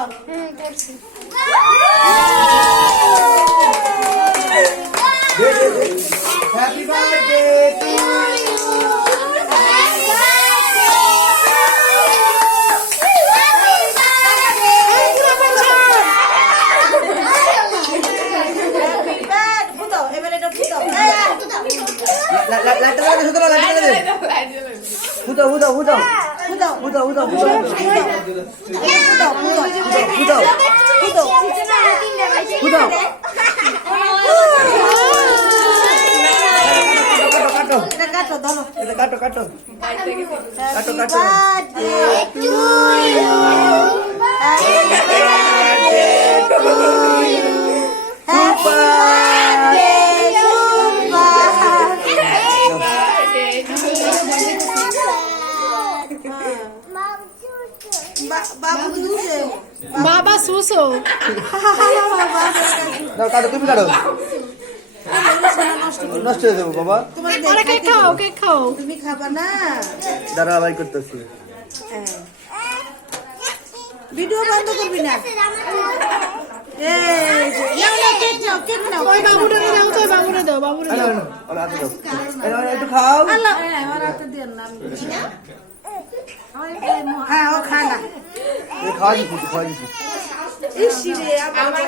Happy birthday to you. বাবা সুসো কাটো তুমি কাটো নষ্ট হয়ে যাবো বাবা কেক খাও কেক খাও তুমি খাবা না দাঁড়া আবার করতেছি ভিডিও বন্ধ করবি না এই কেক নাও কেক নাও ওই বাবুরে দাও তো বাবুরে দাও বাবুরে দাও একটু খাও আল্লাহ ওরা তো দেন না হ্যাঁ ও খানা খাওয়া দিচ্ছি খাওয়া দিচ্ছি ইস রে আমার